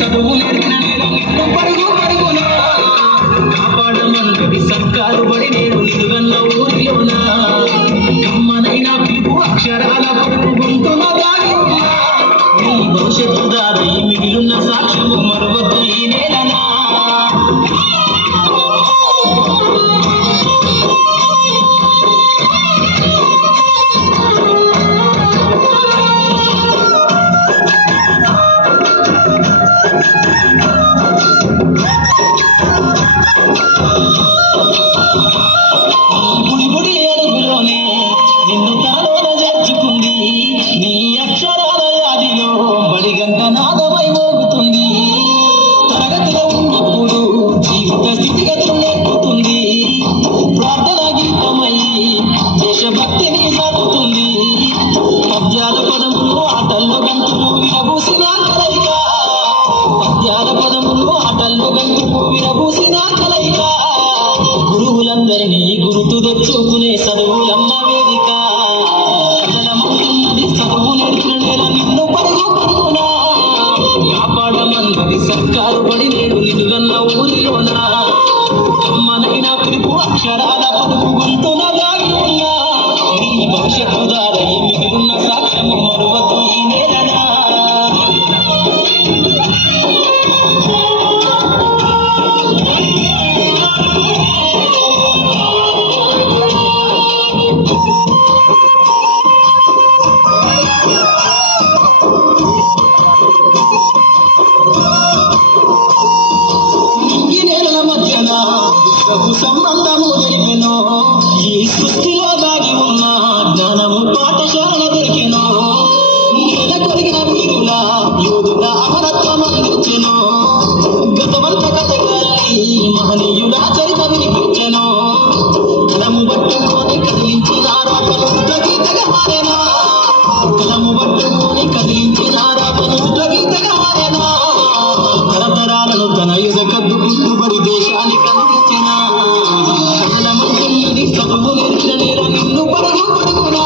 చదువు నేర్పిన నిన్ను పరుగు పరుగునా కాపాడమంటది సర్కారు బడి నేడు నిలువెల్ల ఊరిలోనా కమ్మనైనా పిలుపు అక్షరాల పరుగు గొంతున దాగి ఉన్నా నీ భవిష్యత్తు దారి మిగిలిన సాక్ష్యము మరవద్దు ఈ నేలనా గుడి అడుగులోనే నిన్ను తాలోన జరుచుకుంది నీ అక్షరాల యాదిలో బడిగంట నాదమై మోగుతుంది తరగతిలో ఉన్నప్పుడు జీవిత స్థితిగతులు నేర్పుతుంది ప్రార్థనా గీతమై దేశభక్తిని సాగుతుంది పద్యాల పదములు ఆటల్లో గంతులు విరబూసిన కలయిక పద్యాల పదములు ఆటల్లో గంతులు విరబూసిన కలయిక గురువులందరినీ గుర్తు తెచ్చుకునే చదువులమ్మ వేదిక కథలమవుతున్నది చదువు నేర్పిన నేల నిన్ను పరుగు పరుగునా కాపాడమన్నది సర్కారు బడి నేడు నిలువెల్ల ఊరిలోనా కమ్మనైన పిలుపు అక్షరాల పలుకు గొంతున దాగి ఉన్నా నీ భవిష్యత్తు దారి మిగిలిన సాక్ష్యము మరువద్దు ఈ నేలనా సంబంధము జరిపెనో ఈ సృష్టిలో దాగి ఉన్న జ్ఞానము పాఠశాల దొరికెనో నేల కొరిగిన వీరుల యోధుల అమరత్వం అందించెనో గతవంత కథగాలి మహనీయుల చరిత వినిపించెనో కలము పట్టుకొని కదిలించినారా పలుకుట గీతగా మారేనా కలము పట్టుకొని కదిలించినారా పలుకుట గీతగా మారేనా తరతరాలను తన యుధ కద్దుకుంటూ బడి దేశానికి అందించినా కథలమంటున్నది చదువు నేర్పిన నేల నిన్ను పరుగు పరుగునా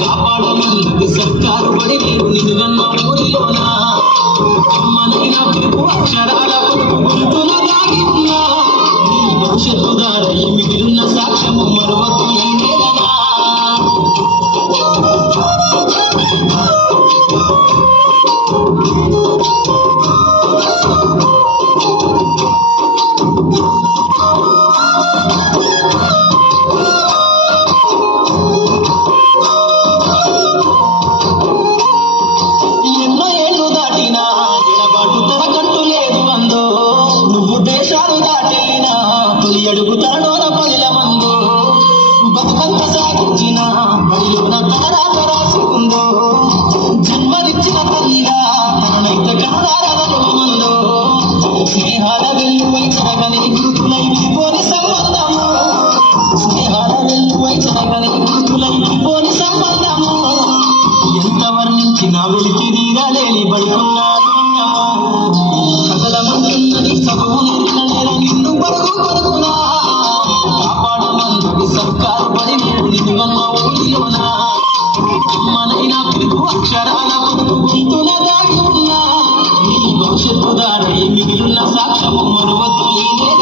కాపాడమన్నది సర్కారు బడి నేడు నిలువెల్ల ఊరిలోనా కమ్మనైన పిలుపు అక్షరాల పలుకు గొంతున దాగి ఉన్నా నీ భవిష్యత్తు దారి మిగిలిన సాక్ష్యము మరవద్దు ఈ నేలనా ఎన్నో ఏళ్ళు దాటినా ఎడబాటు తనకంటూ లేదు అందో నువ్వు దేశాలు దాటెళ్ళినా తొలి అడుగు తనలోన పదిల మందో బతుకంత సాగించిన బడిలోన తన రాత రాసుకుందో జన్మనిచ్చిన తల్లిగా తననైతే కనరారదలో మందో స్నేహాల వెల్లువై చెరగని గురుతులై విడిపోని సంబంధము స్నేహాల వెల్లువై చెరగని గురుతులై విడిపోని సంబంధము ఎంత వర్ణించిన వెలికి తీరలేని బడుకున్నారు కథలమంటున్నది చదువు నేర్పిన నేల నిన్ను పరుగు పరుగునా కాపాడమన్నది సర్కారు బడి నేడు నిలువెల్ల ఊరిలోనా కమ్మనైన పిలుపు అక్షరాల పలుకు గొంతున దాగి ఉన్నా నీ భవిష్యత్తు దారి మిగిలిన సాక్ష్యము మరువద్దు ఈ నేల